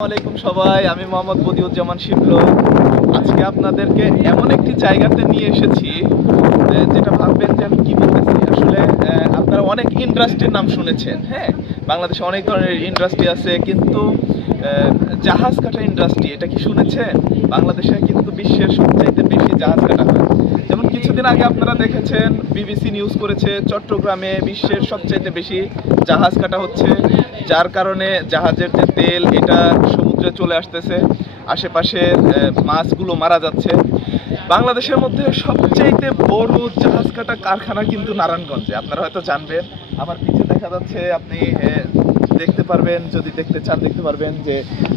আসসালামাইকুম সবাই, আমি মোহাম্মদ বদিউজ্জামান শিবল। আজকে আপনাদেরকে এমন একটি জায়গাতে নিয়ে এসেছি যেটা ভাববেন যে আমি কি বলতেছি। আসলে আপনারা অনেক ইন্ডাস্ট্রির নাম শুনেছেন। হ্যাঁ, বাংলাদেশে অনেক ধরনের ইন্ডাস্ট্রি আছে, কিন্তু জাহাজ কাটা ইন্ডাস্ট্রি এটা কি শুনেছেন? বাংলাদেশে কিন্তু বিশ্বের সবচাইতে বেশি জাহাজ কাটা হয়। যেমন কিছুদিন আগে আপনারা দেখেছেন, বিবিসি নিউজ করেছে চট্টগ্রামে বিশ্বের সবচাইতে বেশি জাহাজ কাটা হচ্ছে, যার কারণে জাহাজের যে তেল এটা সমুদ্রে চলে আসতেছে, আশেপাশের মাছগুলো মারা যাচ্ছে। বাংলাদেশের মধ্যে সবচাইতে বড় জাহাজ কাটা কারখানা কিন্তু নারায়ণগঞ্জে। আপনারা হয়তো জানবেন, আমার পিছে দেখা যাচ্ছে, আপনি দেখতে পারবেন, যদি দেখতে চান দেখতে পারবেন যে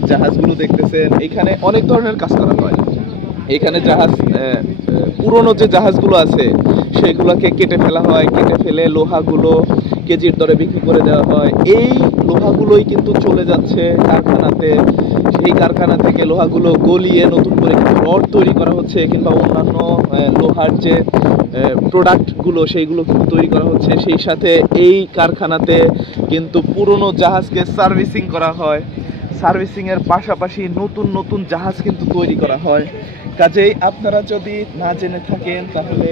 জাহাজগুলো দেখতেছেন। এখানে অনেক ধরনের কাজ করা হয়। এখানে জাহাজ পুরনো যে জাহাজগুলো আছে সেগুলোকে কেটে ফেলা হয়, কেটে ফেলে লোহাগুলো কেজির দরে বিক্রি করে দেওয়া হয়। এই লোহাগুলোই কিন্তু চলে যাচ্ছে কারখানাতে। সেই কারখানা থেকে লোহাগুলো গলিয়ে নতুন করে কিন্তু রড তৈরি করা হচ্ছে, কিংবা অন্যান্য লোহার যে প্রোডাক্টগুলো সেইগুলো কিন্তু তৈরি করা হচ্ছে। সেই সাথে এই কারখানাতে কিন্তু পুরনো জাহাজকে সার্ভিসিং করা হয়। সার্ভিসিংয়ের পাশাপাশি নতুন নতুন জাহাজ কিন্তু তৈরি করা হয়। কাজেই আপনারা যদি না জেনে থাকেন তাহলে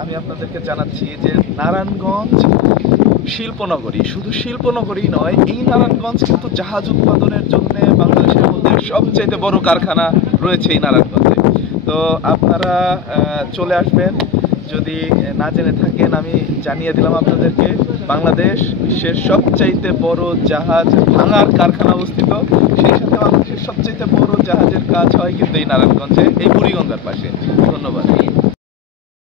আমি আপনাদেরকে জানাচ্ছি যে নারায়ণগঞ্জ শিল্পনগরী। শুধু শিল্পনগরী নয়, এই নারায়ণগঞ্জ কিন্তু জাহাজ উৎপাদনের জন্য বাংলাদেশের মধ্যে সবচেয়ে বড় কারখানা রয়েছে এই নারায়ণগঞ্জে। তো আপনারা চলে আসবেন। যদি না জেনে থাকেন, আমি জানিয়ে দিলাম আপনাদেরকে, বাংলাদেশ বিশ্বের সবচাইতে বড় জাহাজ ভাঙার কারখানা অবস্থিত। সেই সাথে বাংলাদেশের সবচাইতে বড় জাহাজের কাজ হয় কিন্তু এই নারায়ণগঞ্জে, এই বুড়িগঙ্গার পাশে। ধন্যবাদ।